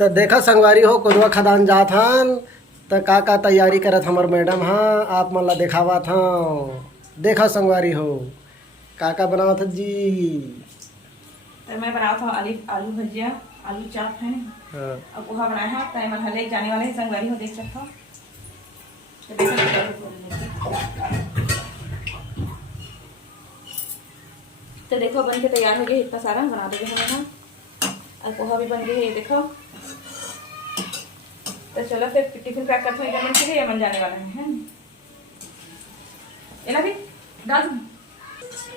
तो देखा संगवारी हो कोदवा खदान जात हन तो का तैयारी करत हमर मैडम हाँ आप मन ला देखावत हूँ। देखा संगवारी हो का बनावत हन जी। तो मैं बनाता हूँ आलू भजिया आलू चाप है हाँ। अब पोहा बनाया है तो मैं हले जाने वाले हैं संगवारी हो देख सकता हूँ। तो देखो बन के तैयार हो गया इतना सारा बना दोगे हमें और पोहा भी बन गया है ये देखो। तो चलो फिर टिफिन पैक करते हैं इधर के लिए मन जाने वाला है ये ना भी डाल दूँ।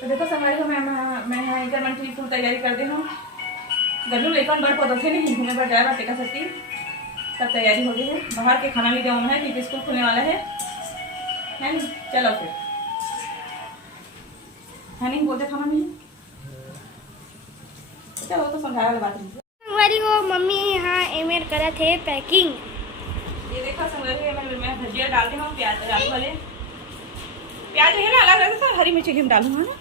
तो देखो संगवारी हो मैं इधर मन की फुल तैयारी कर दे हूँ गलू लेकर बड़ पौधे थे नहीं घूमने पर जाएगा टेका सकती सब तैयारी हो गई है बाहर के खाना भी देना है क्योंकि स्कूल खुलने वाला है नहीं। चलो फिर है नहीं बोलते खाना नहीं चलो तो समझाया वाला बात नहीं। संगवारी हो मम्मी यहाँ एमेर करा थे पैकिंग। ये देखो संगवारी मैं भजिया डालती हूँ प्याज आलू वाले प्याज है ना अलग अलग से हरी मिर्ची घी डालूंगा ना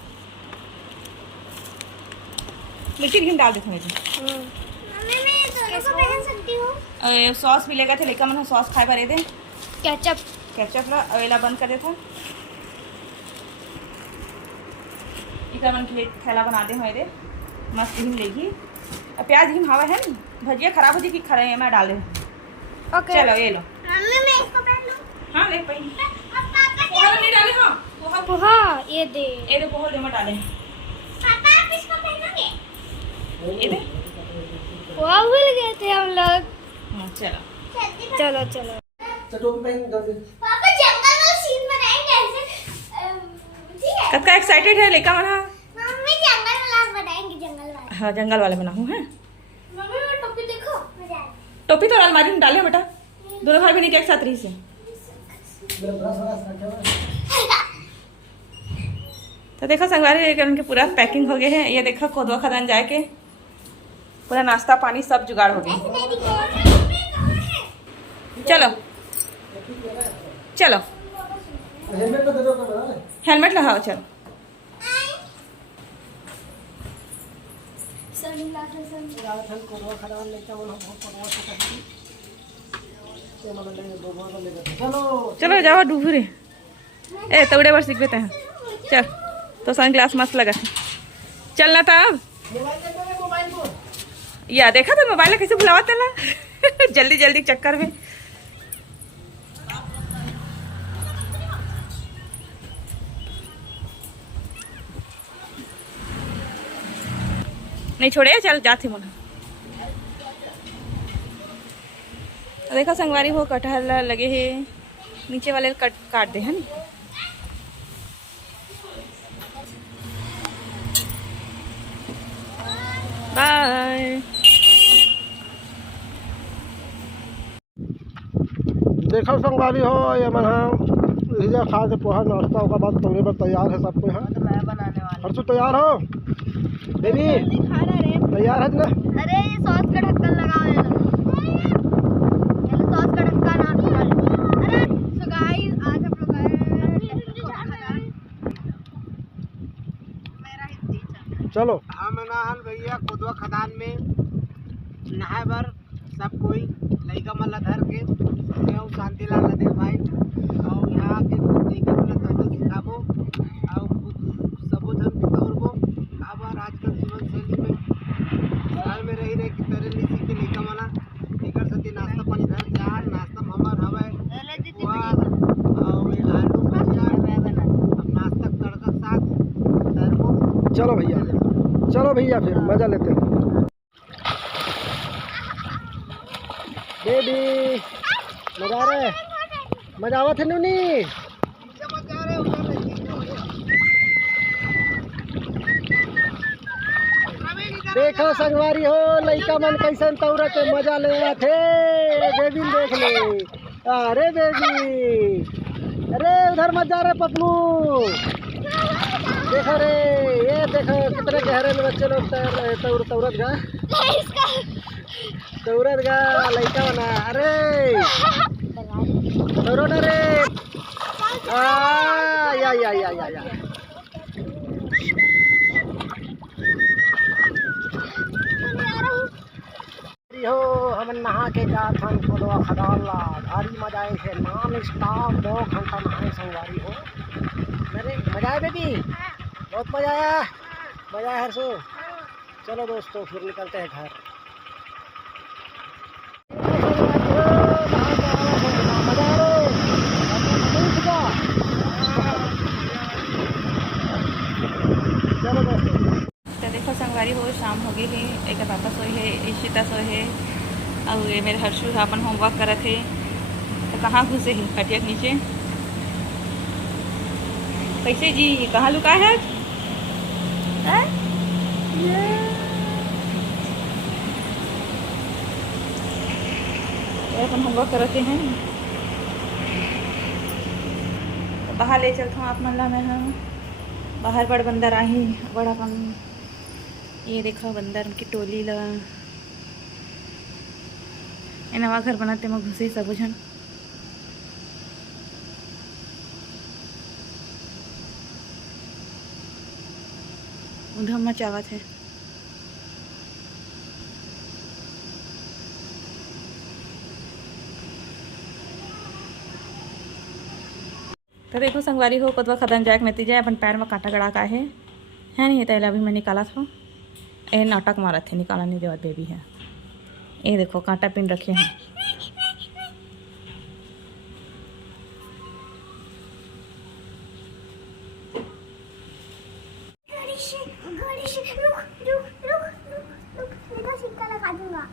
मिर्ची घी डाल देते हैं। मम्मी मैं दोनों को पहन सकती हूँ। सॉस भी लेगा थे लेकर मैंने सॉस खाए पर दे केचप ला अवेला बंद कर देता इधर मन के थैला बना दे हमारे मस्त घी लेगी और प्याज घी हवा है ना भजिया खराब हो जाएगी खरा है मैं डाल दे। ओके चलो ये लो मम्मी मैं इसको पहन लूँ। हाँ ले पहन पोहा नहीं डाले हाँ पोहा ये दे पोहा दे मत डाले पापा आप इसको पहनोगे। ये दे पोहा भूल गए थे हम लोग। चलो चलो चलो टोपी पहन दो। पापा जंगल में सीन बनाएंगे ऐसे ठीक है। कब का एक्साइटेड है लेका मना मम्मी जंगल वाला बनाएंगे जंगल वाला। हाँ जंगल वाले बनाऊँ है मम्मी वो टोपी देखो मजा आएगा। टोपी तो अलमारी में डाले बेटा दोनों भाई बहन एक साथ रही से। तो देखो संगवारी उनके पूरा पैकिंग हो गए हैं ये देखो कोदवा खदान जाए के पूरा नाश्ता पानी सब जुगाड़ हो गया। चलो चलो हेलमेट तो दे दो ना। हेलमेट लगाओ चलो चलो जाओ डूबरे ए तवड़े बार सीख लेते हैं चल तो सन ग्लास मस्त लगा चलना था अब या देखा तो मोबाइल कैसे भुलावा तेला जल्दी जल्दी चक्कर में नहीं छोड़े चल जाते मुना। देखो संगवारी हो कटहल लगे है नीचे वाले काट दे है ना। बाय देखो संगवारी हो ये मन हाँ खा के पोहा नाश्ता होगा बाद तोड़े पर तैयार है सब कोई। हाँ तो मैं बनाने वाला हर्षु तैयार हो बेबी तैयार है ना। अरे ये सॉस का ढक्कन लगाओ ये सॉस का ढक्कन आप अरे सो गाइस आज हम लोग आए मेरा हिंदी चलो हम नहान भैया कोदवा खदान में नहाए बर सब कोई लइका मन ला धर के मैं शांतिलाल ला देख भाई और यहाँ के लइका मन ला तैरो सिखाबो और सबो जन तौरबो अब आजकल जीवन शैली में शहर में रही कि तैरे नहीं सीखे लइका मन ला एकर सती नाश्ता पानी धर चार नाश्ता हमर हवे और आलू भजिया अब नाश्ता तड़का साथ तैरबो। चलो भैया फिर मजा लेते हैं। बेबी मजा आ रहा है मजा आवत है नूनी। देखो संगवारी हो लइका मन कैसन तौरा के मजा ले थे। बेबी देख ले अरे बेबी अरे उधर मत जा रहे पपलू देखो रे ये देखो कितने गहरे में बच्चे लोग तैर रहे तौरत गा तौरत गा लइका बना अरे तौरत रे या संगवारी हो हम नहा के जात हन कोदवा खदान ला भारी मजा आए थे नॉन स्टॉप 2 घंटा नहाए संगवारी हो। अरे मजा आया बेबी बहुत मजा आया हर्षो। चलो दोस्तों फिर निकलते हैं घर। मजा आ रहा चलो दोस्तों। तो देखो संगवारी हो शाम हो गई है। एक पापा सोए है, इशिता सोए है और ये मेरे हर्षु अपन होमवर्क करत है। तो कहाँ घुसे है खटिया के नीचे कैसे जी कहाँ लुका है हैं? ये अपन होमवर्क करते हैं। तो बाहर ले चलता हूँ आप मल्ला में हम बाहर बड़ बंदर आही बड़ा कम। ये देखो बंदर उनकी टोली लगा ये नवा घर बनाते में घुसे सब जन। उधम मचावत है। तो देखो संगवारी हो कोदवा खदान जाए के नतीजा अपन पैर में कांटा गड़ा का है नहीं तो अभी मैं निकाला था। ये नाटक मारा थे निकाला नहीं देवा बेबी है। ये देखो कांटा पिन रखे हैं।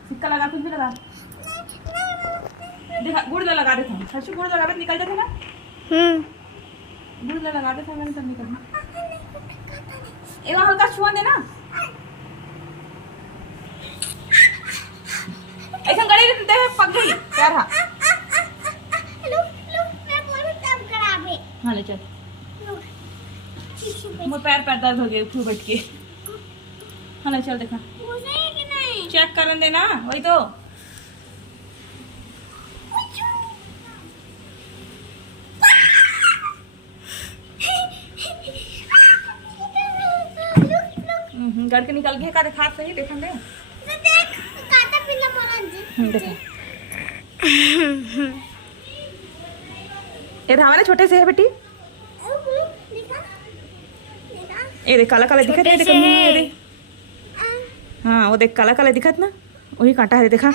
सिक्का लगा कुछ भी लगा देखा गुड़ लगा देता हूँ। हर्षु गुड़ लगा निकल जाते ना। गुड़ लगा देता मैंने सब निकलना। एक हल्का छुआ देना ऐसा गड़ी देते हैं पक गई पैर। हाँ ले चल मोर पैर दर्द हो गया उठ बैठ के। हाँ ले चल देखा चेक कर देना वही तो। गड़ के निकल गया का देखा सही देखा दे देखो ये हमारे छोटे से है बेटी। ये देख काला काला दिखत है। हाँ वो देख काला काला दिखत ना वही कांटा है देखा।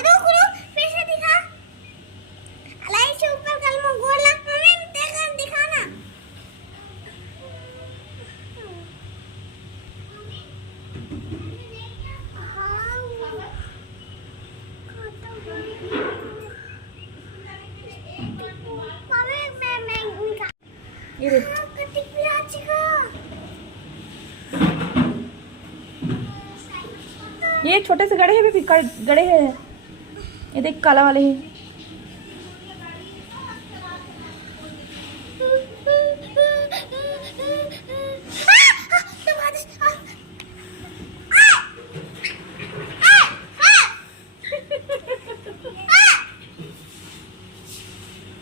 ये छोटे से गड़े हैं भी गड़े हैं। ये देख काला वाले हैं।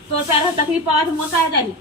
तो सारा तकलीफ आज मौका है जारी